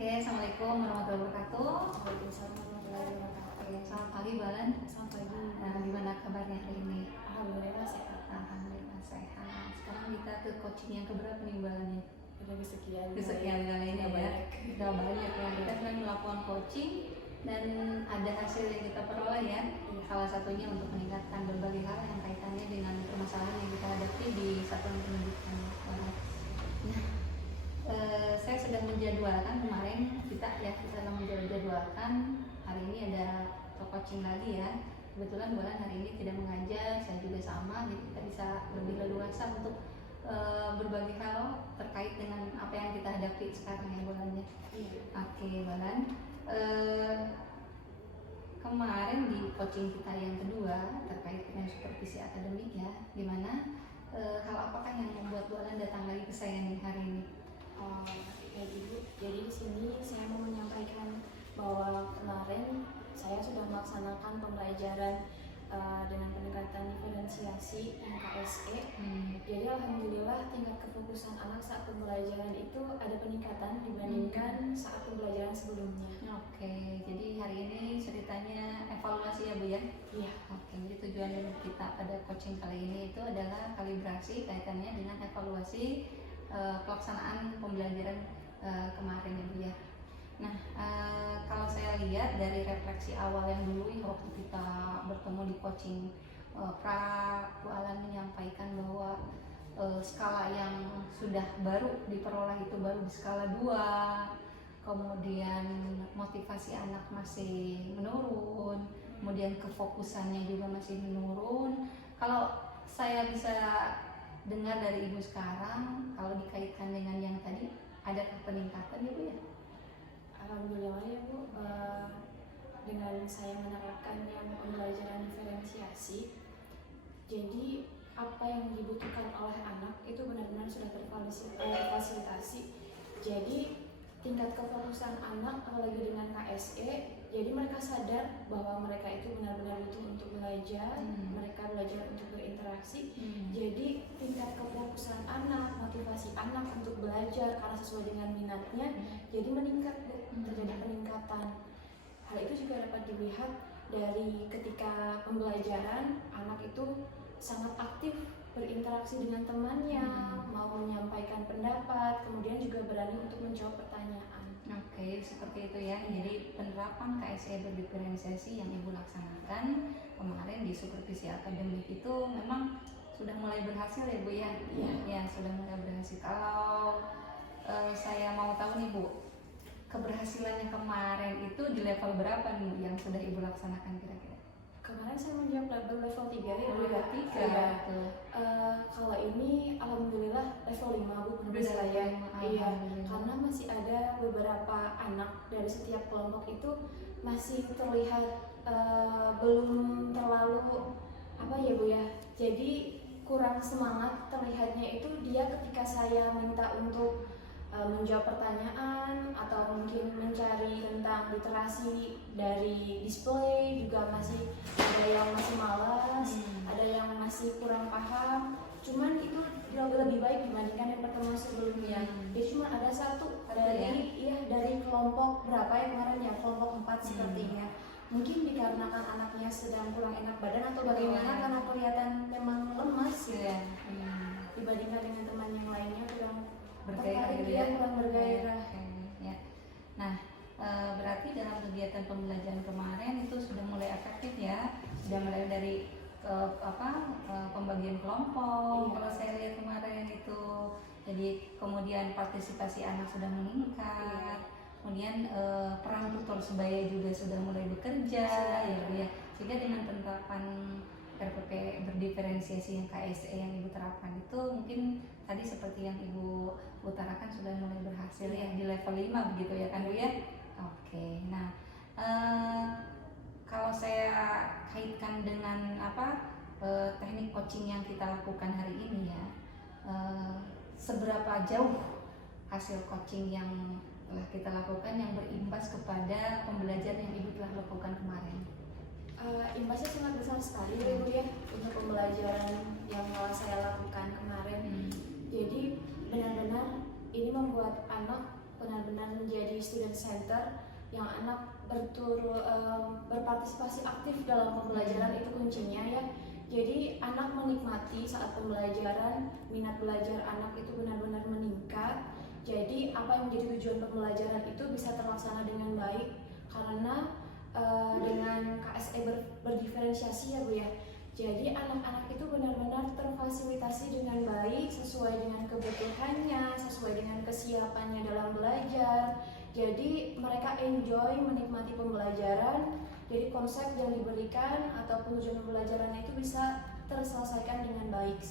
Oke, Assalamualaikum warahmatullahi wabarakatuh. Waalaikumsalam warahmatullahi wabarakatuh. Oke, selamat pagi Balan. Selamat pagi. Nah, gimana kabarnya hari ini? Alhamdulillah sehat. Alhamdulillah sehat. Sekarang kita ke coaching yang keberapa nih Balannya? Udah kesekian. Kesekian kalinya ya. Banyak. Udah banyak ya. Kita sedang melakukan coaching dan ada hasil yang kita peroleh ya. Salah satunya untuk meningkatkan berbagai hal yang kaitannya dengan permasalahan yang kita hadapi di satuan pendidikan. Nah, saya sedang menjadwalkan kemarin kita sedang menjadwalkan hari ini ada coaching lagi ya. Kebetulan Bulan hari ini tidak mengajar, saya juga sama, jadi kita bisa lebih leluasa untuk berbagi hal terkait dengan apa yang kita hadapi sekarang ya Bulannya. Oke Bulan, kemarin di coaching kita yang kedua terkait dengan supervisi akademik ya, gimana hal apakah yang membuat Bulan datang lagi ke saya nih hari ini? Ibu, jadi di sini saya mau menyampaikan bahwa kemarin saya sudah melaksanakan pembelajaran dengan pendekatan diferensiasi MKSE. Jadi alhamdulillah tingkat kefokusan anak saat pembelajaran itu ada peningkatan dibandingkan saat pembelajaran sebelumnya. Oke, jadi hari ini ceritanya evaluasi ya Bu ya? Iya. Oke, jadi tujuan kita pada coaching kali ini itu adalah kalibrasi kaitannya dengan evaluasi pelaksanaan pembelajaran kemarin ya Bu ya. Nah, kalau saya lihat dari refleksi awal yang dulu ya, waktu kita bertemu di coaching, Bu Alan menyampaikan bahwa skala yang sudah baru diperoleh itu baru di skala 2, kemudian motivasi anak masih menurun, kemudian kefokusannya juga masih menurun. Kalau saya bisa dengar dari Ibu sekarang, kalau dikaitkan dengan yang tadi, ada peningkatan ya Bu ya? Alhamdulillah ya Bu, dengan saya menerapkan yang pembelajaran diferensiasi, jadi apa yang dibutuhkan oleh anak itu benar-benar sudah terfasilitasi. Jadi tingkat kefokusan anak apalagi dengan KSE, jadi mereka sadar bahwa mereka itu benar-benar butuh untuk belajar, mereka belajar untuk berinteraksi. Jadi tingkat kefokusan anak, motivasi anak untuk belajar karena sesuai dengan minatnya, jadi meningkat Bu, terjadi peningkatan. Hal itu juga dapat dilihat dari ketika pembelajaran anak itu sangat aktif berinteraksi dengan temannya, mau menyampaikan pendapat, kemudian juga berani untuk menjawab pertanyaan. Oke, seperti itu ya. Jadi penerapan KSE berdiferensiasi yang Ibu laksanakan kemarin di supervisi akademik itu memang sudah mulai berhasil ya Bu ya? Iya. Ya, sudah mulai berhasil. Kalau saya mau tahu nih Bu, keberhasilannya kemarin itu di level berapa nih yang sudah Ibu laksanakan kira-kira? Kemarin saya menjawab level 3 ya. Level 3. Iya. Kalau ini alhamdulillah level 5 Bu menurut saya. Iya, karena masih ada beberapa anak dari setiap kelompok itu masih terlihat belum terlalu apa ya Bu ya. Jadi kurang semangat terlihatnya itu dia ketika saya minta untuk menjawab pertanyaan atau mungkin mencari tentang literasi dari display, juga masih ada yang masih malas, ada yang masih kurang paham. Cuman itu lebih baik dibandingkan yang pertemuan sebelumnya. Ya cuma ada satu dari kelompok berapa ya kemarin ya, kelompok 4 sepertinya. Mungkin dikarenakan anaknya sedang kurang enak badan atau bagaimana, karena kelihatan memang lemas gitu. Dibandingkan dengan teman yang lainnya kurang bergairah gitu ya, kurang bergairah. Ya. Nah, berarti dalam kegiatan pembelajaran kemarin itu sudah mulai efektif ya, sudah mulai dari pembagian kelompok. Kalau saya lihat kemarin itu, jadi kemudian partisipasi anak sudah meningkat, kemudian peran tutor sebaya juga sudah mulai bekerja, ya, sehingga dengan penerapan RPP berdiferensiasi yang KSE yang Ibu terapkan itu mungkin tadi seperti yang Ibu utarakan sudah mulai berhasil ya di level 5 begitu ya kan Bu ya? Oke, nah kalau saya kaitkan dengan teknik coaching yang kita lakukan hari ini ya, seberapa jauh hasil coaching yang telah kita lakukan yang berimbas kepada pembelajaran yang Ibu telah lakukan kemarin? Imbasnya sangat besar sekali ya Bu ya untuk pembelajaran yang saya lakukan kemarin. Jadi benar-benar ini membuat anak benar-benar menjadi student center yang anak berpartisipasi aktif dalam pembelajaran itu kuncinya ya. Jadi anak menikmati saat pembelajaran, minat belajar anak itu benar-benar meningkat. Jadi apa yang menjadi tujuan pembelajaran itu bisa terlaksana dengan baik karena dengan KSE berdiferensiasi ya Bu ya. Jadi anak-anak itu benar-benar terfasilitasi dengan baik sesuai dengan kebutuhannya, sesuai dengan kesiapannya dalam belajar. Jadi mereka enjoy menikmati pembelajaran. Jadi konsep yang diberikan atau tujuan pembelajarannya itu bisa terselesaikan dengan baik.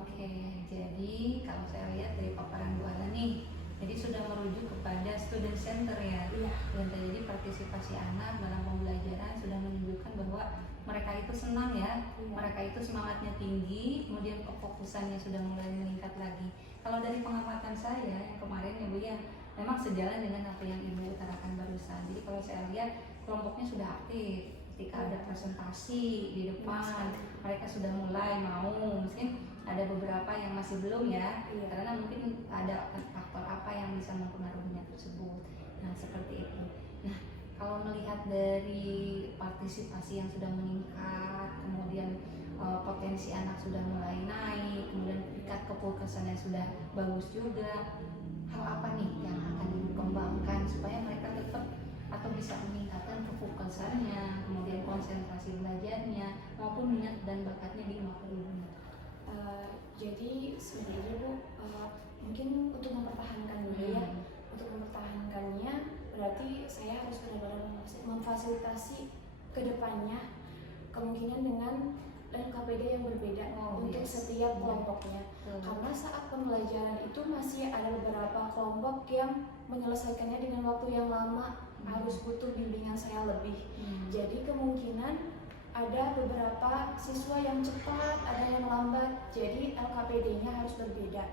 Oke, jadi kalau saya lihat dari paparan Bu Ana nih, jadi sudah merujuk kepada student center ya. Iya. Dan jadi partisipasi anak dalam pembelajaran sudah menunjukkan bahwa mereka itu senang ya, Iya. mereka itu semangatnya tinggi, kemudian kefokusannya sudah mulai meningkat lagi. Kalau dari pengamatan saya yang kemarin ya Bu ya, memang sejalan dengan apa yang Ibu utarakan barusan. Jadi kalau saya lihat kelompoknya sudah aktif, ketika ada presentasi di depan, mereka sudah mulai mau, mungkin ada beberapa yang masih belum ya, Iya. karena mungkin ada faktor apa yang bisa mempengaruhinya tersebut. Nah seperti itu. Nah kalau melihat dari partisipasi yang sudah meningkat, kemudian potensi anak sudah mulai naik, kemudian tingkat kefokusannya sudah bagus juga, hal apa nih yang akan dikembangkan supaya mereka tetap atau bisa meningkatkan kefokusannya, kemudian konsentrasi belajarnya maupun minat dan bakatnya di mata ibunya. Jadi sebenarnya Bu, mungkin untuk mempertahankan dulu ya, untuk mempertahankannya berarti saya harus benar-benar memfasilitasi kedepannya kemungkinan dengan LKPD yang berbeda untuk setiap kelompoknya. Karena saat pembelajaran itu masih ada beberapa kelompok yang menyelesaikannya dengan waktu yang lama, harus butuh bimbingan saya lebih. Jadi kemungkinan ada beberapa siswa yang cepat, ada yang lambat. Jadi LKPD-nya harus berbeda.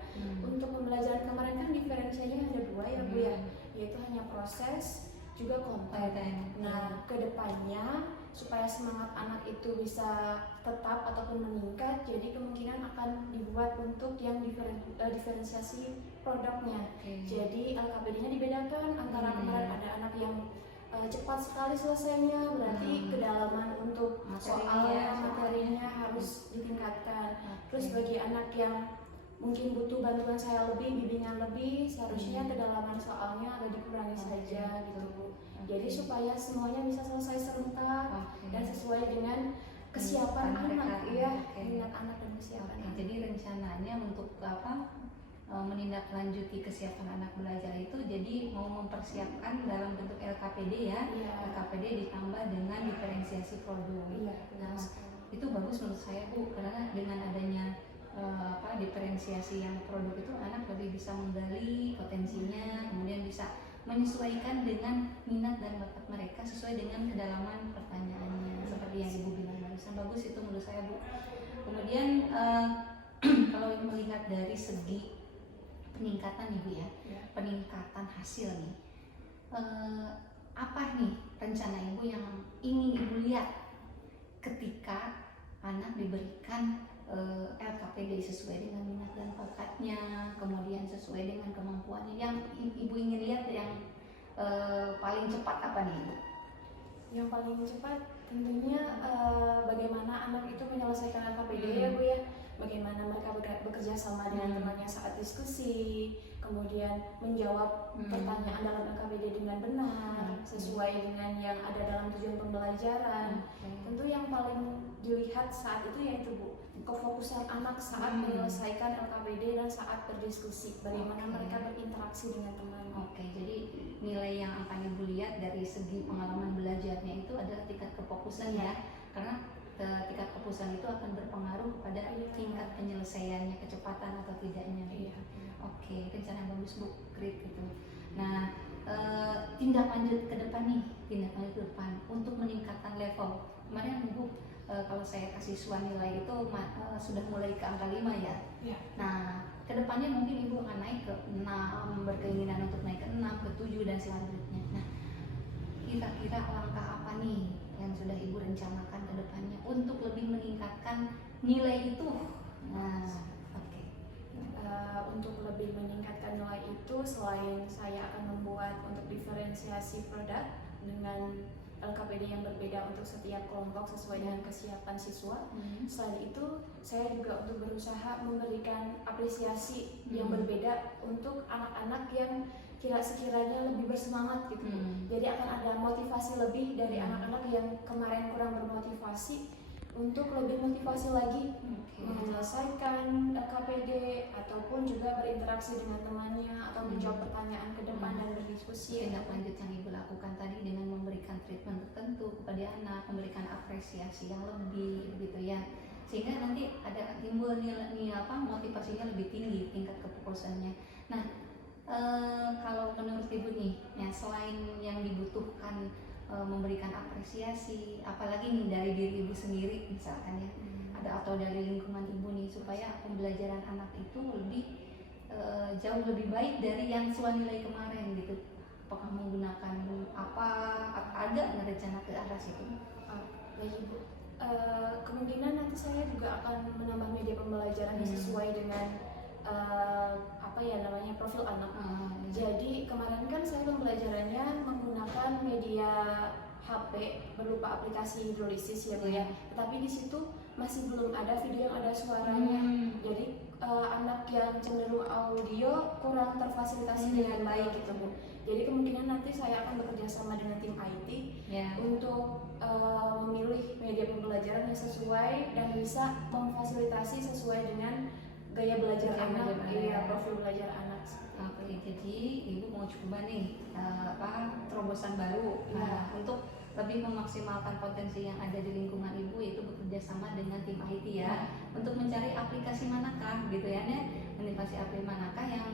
Untuk pembelajaran kemarin kan diferensianya ada dua ya Bu ya, yaitu hanya proses juga konten. Nah kedepannya supaya semangat anak itu bisa tetap ataupun meningkat, jadi kemungkinan akan dibuat untuk yang diferensiasi produknya. Jadi LKPD-nya dibedakan antara kemarin ada anak yang cepat sekali selesainya, berarti kedalaman untuk soalnya, materinya harus ditingkatkan. Terus bagi anak yang mungkin butuh bantuan saya lebih, bimbingan lebih, seharusnya kedalaman soalnya agak dikurangi saja gitu Bu. Jadi supaya semuanya bisa selesai serentak dan sesuai dengan kesiapan anak ya, minat anak dan kesiapan anak. Jadi rencananya untuk menindaklanjuti kesiapan anak belajar itu jadi mau mempersiapkan dalam bentuk LKPD ya, LKPD ditambah dengan diferensiasi produk. Nah itu bagus menurut saya Bu, karena dengan adanya diferensiasi yang produk itu anak lebih bisa menggali potensinya, kemudian bisa menyesuaikan dengan minat dan bakat mereka sesuai dengan kedalaman pertanyaannya, seperti yang Ibu bilang barusan. Bagus itu menurut saya Bu. Kemudian kalau melihat dari segi peningkatan Ibu ya, peningkatan hasil nih, apa nih rencana Ibu yang ingin Ibu lihat ketika anak diberikan LKPD sesuai dengan minat dan bakatnya, kemudian sesuai dengan kemampuannya. Yang Ibu ingin lihat yang paling cepat apa nih Ibu? Yang paling cepat tentunya bagaimana anak itu menyelesaikan LKPD ya Bu ya. Bagaimana mereka bekerja sama dengan temannya saat diskusi, kemudian menjawab pertanyaan dalam LKPD dengan benar, sesuai dengan yang ada dalam tujuan pembelajaran. Tentu yang paling dilihat saat itu yaitu Bu, kefokusan anak saat menyelesaikan LKPD dan saat berdiskusi, bagaimana mereka berinteraksi dengan teman. Jadi nilai yang akan Ibu lihat dari segi pengalaman belajarnya itu adalah tingkat kefokusan ya, karena tingkat kefokusan itu akan berpengaruh kepada tingkat penyelesaiannya, kecepatan atau tidaknya. Rencana bagus Bu, great gitu. Nah tindak lanjut ke depan nih, untuk meningkatkan level. Kemarin Ibu kalau saya kasih siswa nilai itu sudah mulai ke angka 5 ya. Nah kedepannya mungkin Ibu akan naik ke 6, berkeinginan untuk naik ke 6, ke 7 dan selanjutnya. Nah kira-kira langkah apa nih yang sudah Ibu rencanakan ke depannya untuk lebih meningkatkan nilai itu? untuk lebih meningkatkan nilai itu, selain saya akan membuat untuk diferensiasi produk dengan LKPD yang berbeda untuk setiap kelompok sesuai dengan kesiapan siswa. Selain itu, saya juga untuk berusaha memberikan apresiasi yang berbeda untuk anak-anak yang sekiranya lebih bersemangat gitu. Jadi akan ada motivasi lebih dari anak-anak yang kemarin kurang bermotivasi untuk lebih motivasi lagi menyelesaikan KPD ataupun juga berinteraksi dengan temannya atau menjawab pertanyaan ke depan dan berdiskusi. Tindak lanjut yang Ibu lakukan tadi dengan memberikan treatment tertentu kepada anak, memberikan apresiasi yang lebih gitu ya, sehingga nanti ada timbul nilai motivasinya lebih tinggi tingkat kepuasannya. Nah, kalau menurut Ibu nih, ya selain yang dibutuhkan memberikan apresiasi, apalagi nih dari diri Ibu sendiri misalkan ya, ada atau dari lingkungan Ibu nih, supaya pembelajaran anak itu lebih jauh lebih baik dari yang nilai kemarin gitu. Apakah menggunakan apa, ada nggak rencana ke arah situ? Baik Ibu, kemungkinan nanti saya juga akan menambah media pembelajaran yang sesuai dengan profil anak. Jadi kemarin kan saya pembelajarannya menggunakan media HP berupa aplikasi hidrolisis ya Bu ya. Tetapi di situ masih belum ada video yang ada suaranya. Jadi anak yang cenderung audio kurang terfasilitasi dengan baik gitu Bu. Jadi kemungkinan nanti saya akan bekerja sama dengan tim IT untuk memilih media pembelajaran yang sesuai dan bisa memfasilitasi sesuai dengan gaya belajar anak, profil belajar anak. Oke, jadi Ibu mau coba nih terobosan baru untuk lebih memaksimalkan potensi yang ada di lingkungan Ibu, yaitu bekerja sama dengan tim IT ya, untuk mencari aplikasi manakah gitu ya, aplikasi manakah yang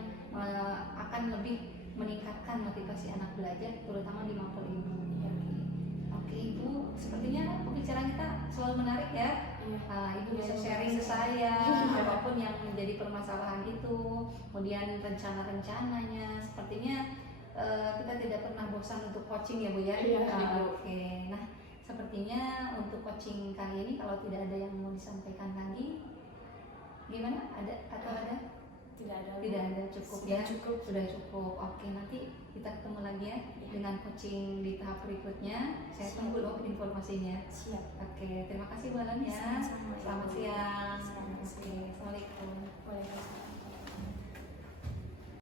akan lebih meningkatkan motivasi anak belajar, terutama di Mapel Ibu. Oke Ibu, sepertinya pembicaraan kita selalu menarik ya. Ibu bisa sharing ke saya apapun yang menjadi permasalahan itu, kemudian rencana-rencananya. Sepertinya kita tidak pernah bosan untuk coaching ya Bu ya. Oke, nah sepertinya untuk coaching kali ini kalau tidak ada yang mau disampaikan lagi, gimana? Ada atau ada? Tidak ada, cukup ya. Sudah cukup. Oke, nanti kita ketemu lagi ya dengan coaching di tahap berikutnya. Saya tunggu loh informasinya. Siap. Oke, terima kasih Bu Alan ya. Selamat siang. Selamat siang. Oke, assalamualaikum. Waalaikumsalam.